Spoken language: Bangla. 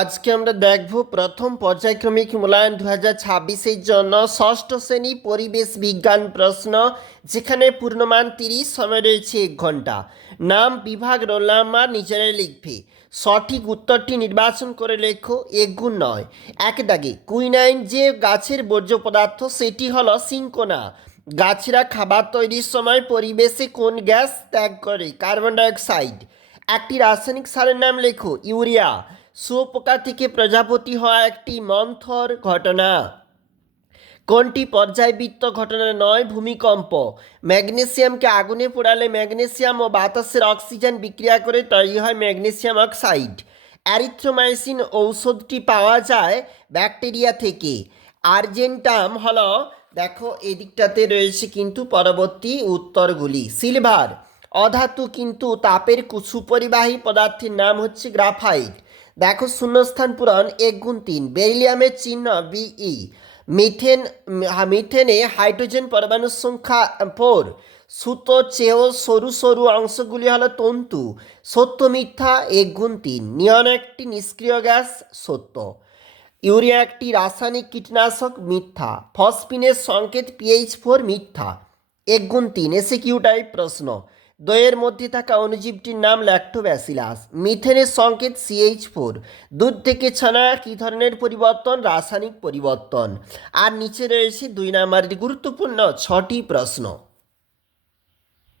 আজকে আমরা দেখব প্রথম পর্যায়ক্রমিক মূল্যায়ন 2026-এর জন্য ষষ্ঠ শ্রেণী পরিবেশ বিজ্ঞান প্রশ্ন, যেখানে পূর্ণমান 30, সময় রয়েছে 1 ঘন্টা। নাম, বিভাগ, রোল নাম্বার নিজেরাই লিখবে। সঠিক উত্তরটি নির্বাচন করে লেখো। 1 গুণ 9। এক দাগে কুইনাইন যে গাছের বর্জ্য পদার্থ, সেটি হলো সিঙ্কোনা। গাছেরা খাবার তৈরির সময় পরিবেশে কোন গ্যাস ত্যাগ করে? Carbon dioxide. একটি রাসায়নিক সারের নাম লেখো। ইউরিয়া। শুঁয়োপোকা থেকে প্রজাপতি হওয়া একটি মন্থর ঘটনা। কোনটি পর্যায়বৃত্ত ঘটনা নয়? ভূমিকম্প। ম্যাগনেসিয়ামকে আগুনে পোড়ালে ম্যাগনেসিয়াম ও বাতাসের অক্সিজেন বিক্রিয়া করে তৈরি হয় ম্যাগনেসিয়াম অক্সাইড। অ্যারিথ্রোমাইসিন ঔষধটি পাওয়া যায় ব্যাকটেরিয়া থেকে। আর্জেন্টাম হলো, দেখো এদিকটাতে রয়েছে কিন্তু পরবর্তী উত্তরগুলি। সিলভার অধাতু কিন্তু তাপের সুপরিবাহী পদার্থের নাম হচ্ছে গ্রাফাইট। দেখো শূন্যস্থান পূরণ। 1 গুণ 3। বেরিলিয়ামের চিহ্ন বিই। মিথেনে হাইড্রোজেন পরমাণুর সংখ্যা 4। সুতোর চেয়েও সরু সরু অংশগুলি হলো তন্তু। সত্য মিথ্যা? 1 গুণ 3। নিয়ন একটি নিষ্ক্রিয় গ্যাস। সত্য। ইউরিয়া একটি রাসায়নিক কীটনাশক। মিথ্যা। ফসফিনের সংকেত pH 4। মিথ্যা। 1 গুণ 3। এসিকিউ টাইপ প্রশ্ন। দইয়ের মধ্যে থাকা অণুজীবটির নাম ল্যাক্টোব্যাসিলাস। মিথেনের সংকেত CH 4। দুধ থেকে ছানা কী ধরনের পরিবর্তন? রাসায়নিক পরিবর্তন। আর নিচে রয়েছে 2 নম্বরের গুরুত্বপূর্ণ 6টি প্রশ্ন।